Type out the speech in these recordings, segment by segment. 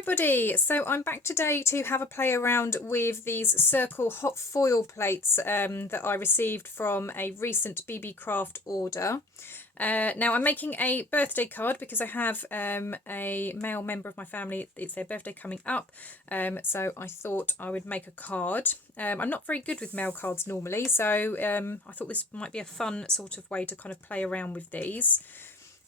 everybody, so I'm back today to have a play around with these circle hot foil plates that I received from a recent Beebeecraft order. Now I'm making a birthday card because I have a male member of my family, it's their birthday coming up, so I thought I would make a card. I'm not very good with mail cards normally, so I thought this might be a fun sort of way to kind of play around with these.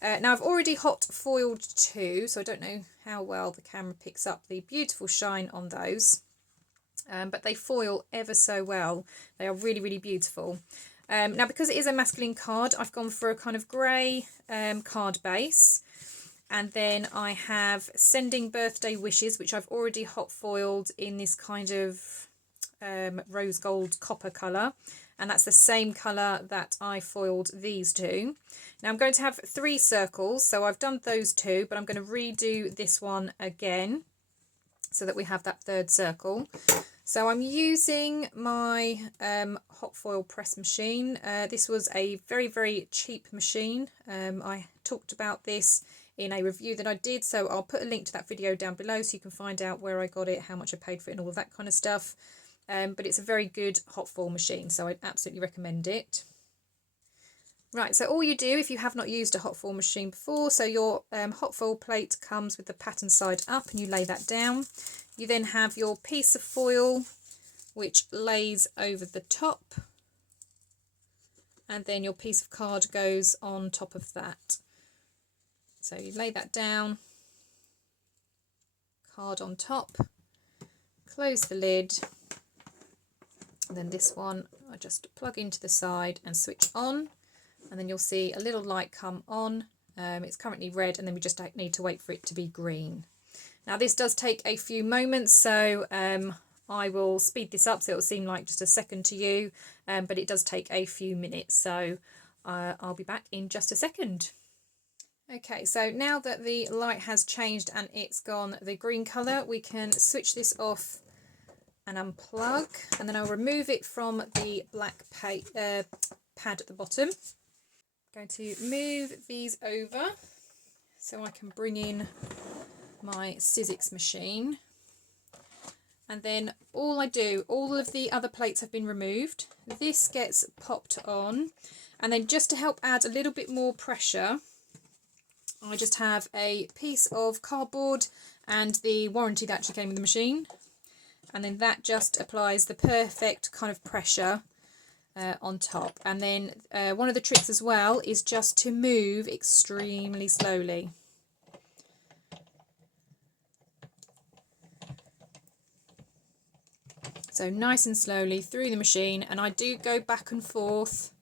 Now I've already hot foiled two, so I don't know how well the camera picks up the beautiful shine on those, but they foil ever so well. They are really, really beautiful. Now because it is a masculine card, I've gone for a kind of grey card base, and then I have sending birthday wishes, which I've already hot foiled in this kind of rose gold copper colour, and that's the same colour that I foiled these two. Now I'm going to have 3 circles, so I've done those 2, but I'm going to redo this one again so that we have that 3rd circle. So I'm using my hot foil press machine. This was a very, very cheap machine. I talked about this in a review that I did, so I'll put a link to that video down below so you can find out where I got it, how much I paid for it and all of that kind of stuff. But it's a very good hot foil machine, so I'd absolutely recommend it. Right, so all you do if you have not used a hot foil machine before, so your hot foil plate comes with the pattern side up and you lay that down. You then have your piece of foil which lays over the top, and then your piece of card goes on top of that. So you lay that down, card on top, close the lid, and then this one I just plug into the side and switch on. And then you'll see a little light come on. It's currently red, and then we just need to wait for it to be green. Now this does take a few moments, so I will speed this up so it will seem like just a second to you, but it does take a few minutes, so I'll be back in just a second. Okay, so now that the light has changed and it's gone the green colour, we can switch this off and unplug, and then I'll remove it from the black pad at the bottom. Going to move these over so I can bring in my Sizzix machine, and then all of the other plates have been removed. This gets popped on, and then just to help add a little bit more pressure, I just have a piece of cardboard and the warranty that actually came with the machine, and then that just applies the perfect kind of pressure on top. And then one of the tricks as well is just to move extremely slowly. So nice and slowly through the machine, and I do go back and forth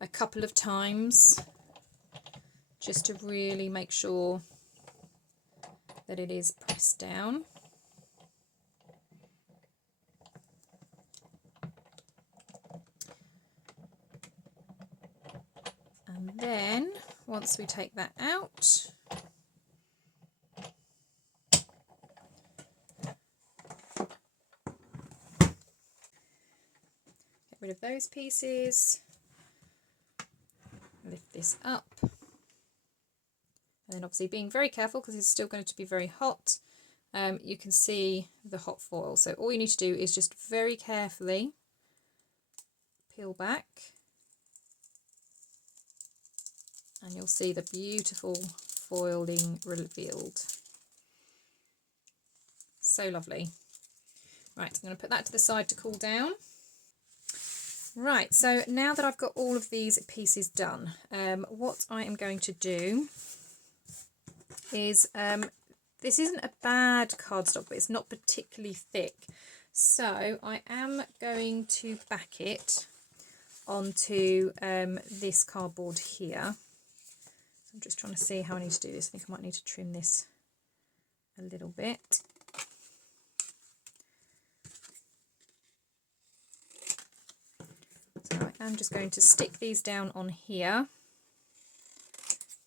a couple of times just to really make sure that it is pressed down. And then once we take that out, get rid of those pieces, lift this up, and then obviously being very careful because it's still going to be very hot, you can see the hot foil. So all you need to do is just very carefully peel back, and you'll see the beautiful foiling revealed. So lovely. Right, I'm going to put that to the side to cool down. Right, so now that I've got all of these pieces done, what I am going to do is, this isn't a bad cardstock, but it's not particularly thick. So I am going to back it onto this cardboard here. I'm just trying to see how I need to do this. I think I might need to trim this a little bit. So I am just going to stick these down on here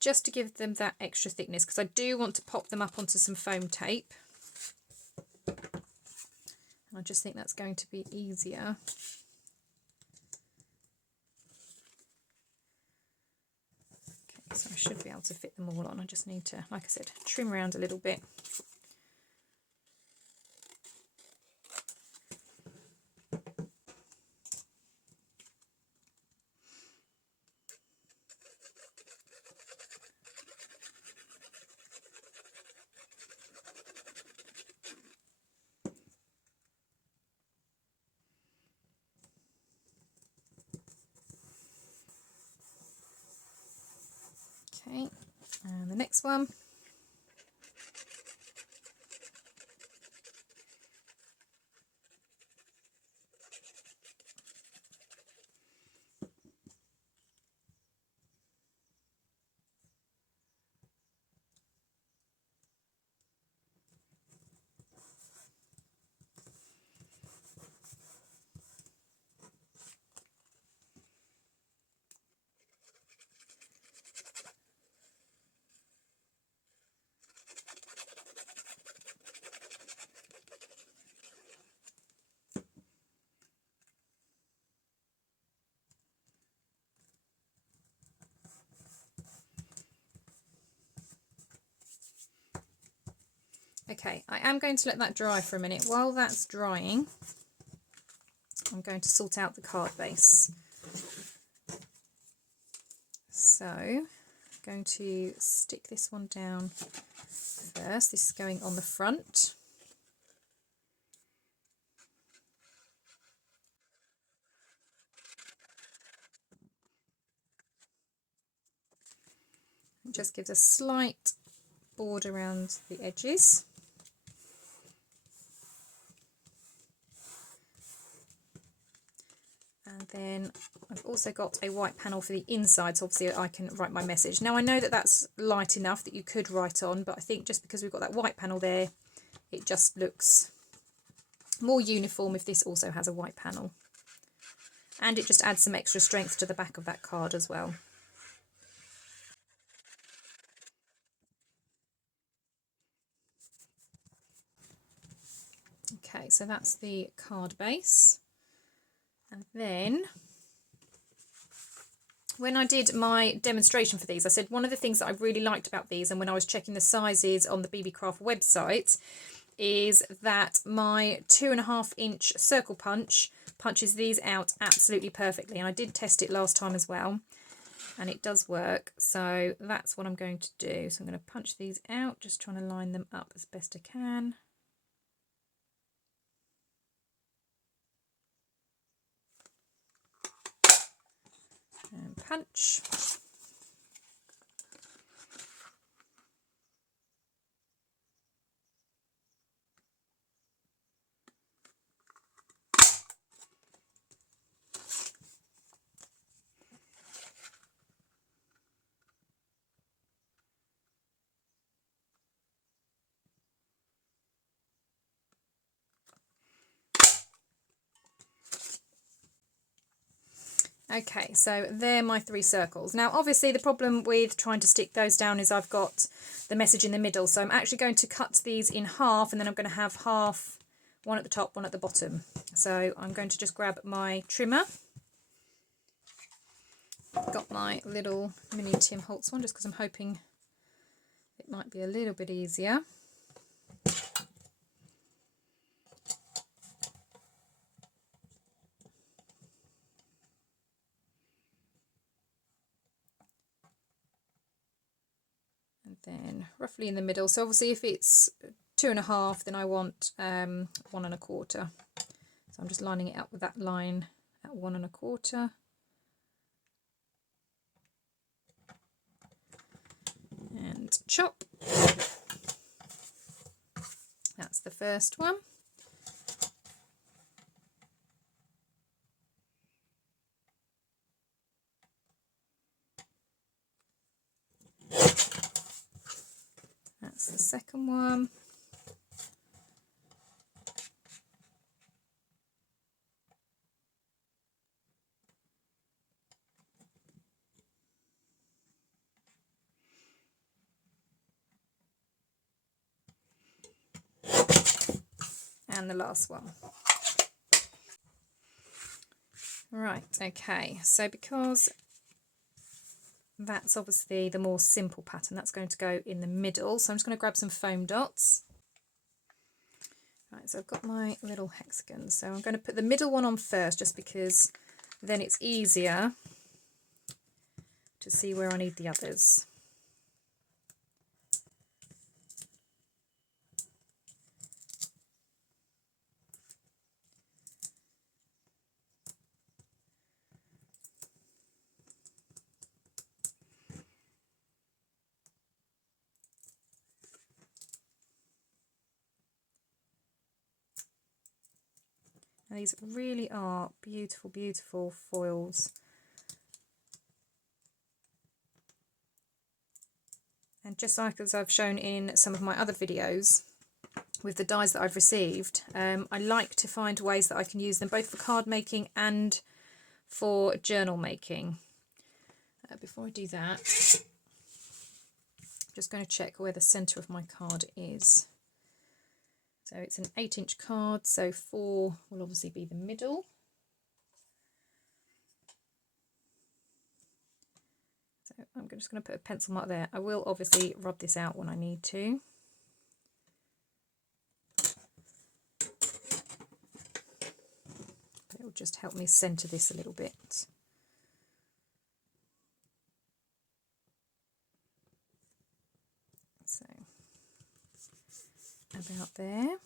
just to give them that extra thickness, because I do want to pop them up onto some foam tape. I just think that's going to be easier. So I should be able to fit them all on. I just need to, like I said, trim around a little bit. Okay, and the next one. Okay, I am going to let that dry for a minute. While that's drying, I'm going to sort out the card base. So, I'm going to stick this one down first. This is going on the front. It just gives a slight border around the edges. And then I've also got a white panel for the inside, so obviously I can write my message. Now I know that that's light enough that you could write on, but I think just because we've got that white panel there, it just looks more uniform if this also has a white panel. And it just adds some extra strength to the back of that card as well. Okay, so that's the card base. And then when I did my demonstration for these, I said one of the things that I really liked about these, and when I was checking the sizes on the Beebeecraft website, is that my 2.5 inch circle punch punches these out absolutely perfectly. And I did test it last time as well, and it does work. So that's what I'm going to do. So I'm going to punch these out, just trying to line them up as best I can. And punch. Okay, so they're my 3 circles. Now, obviously, the problem with trying to stick those down is I've got the message in the middle. So I'm actually going to cut these in half, and then I'm going to have half, one at the top, one at the bottom. So I'm going to just grab my trimmer. I've got my little mini Tim Holtz one, just because I'm hoping it might be a little bit easier. And then roughly in the middle. So obviously if it's 2.5, then I want 1.25. So I'm just lining it up with that line at 1.25. And chop. That's the first one. That's the second one. And the last one. Right, okay, so because that's obviously the more simple pattern, that's going to go in the middle. So I'm just going to grab some foam dots. Right, so I've got my little hexagons. So I'm going to put the middle one on first, just because then it's easier to see where I need the others. And these really are beautiful, beautiful foils. And just like as I've shown in some of my other videos with the dies that I've received, I like to find ways that I can use them both for card making and for journal making. Before I do that, I'm just going to check where the centre of my card is. So it's an 8-inch card, so 4 will obviously be the middle. So I'm just going to put a pencil mark there. I will obviously rub this out when I need to. But it will just help me centre this a little bit. So about there.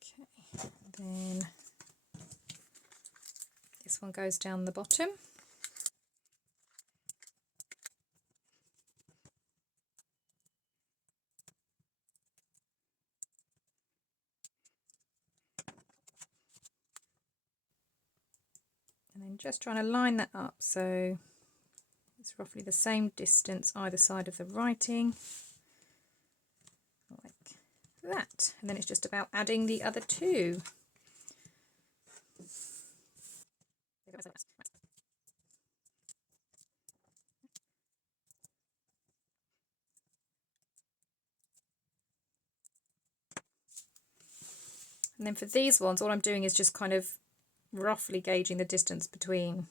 Okay, then this one goes down the bottom. And then just trying to line that up so it's roughly the same distance either side of the writing, like that. And then it's just about adding the other two. And then for these ones, all I'm doing is just kind of roughly gauging the distance between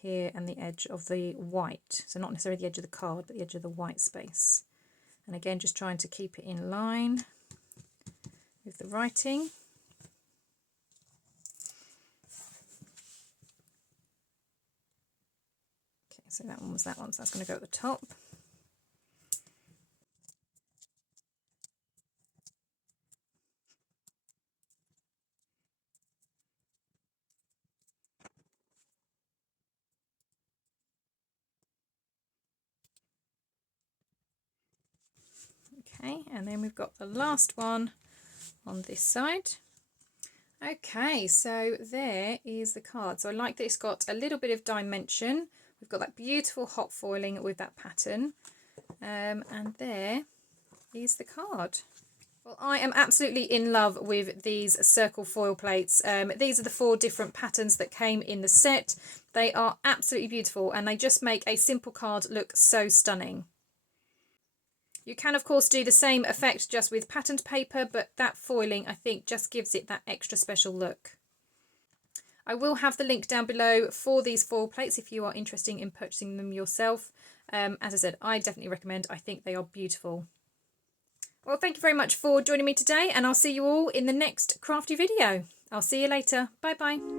here and the edge of the white. So not necessarily the edge of the card, but the edge of the white space. And again, just trying to keep it in line with the writing. Okay, so that one was that one, so that's going to go at the top. Okay, and then we've got the last one on this side. Okay, so there is the card. So I like that it's got a little bit of dimension. We've got that beautiful hot foiling with that pattern. And there is the card. Well, I am absolutely in love with these circle foil plates. These are the 4 different patterns that came in the set. They are absolutely beautiful and they just make a simple card look so stunning. You can of course do the same effect just with patterned paper, but that foiling I think just gives it that extra special look. I will have the link down below for these foil plates if you are interested in purchasing them yourself. As I said, I definitely recommend. I think they are beautiful. Well, thank you very much for joining me today, and I'll see you all in the next crafty video. I'll see you later. Bye bye.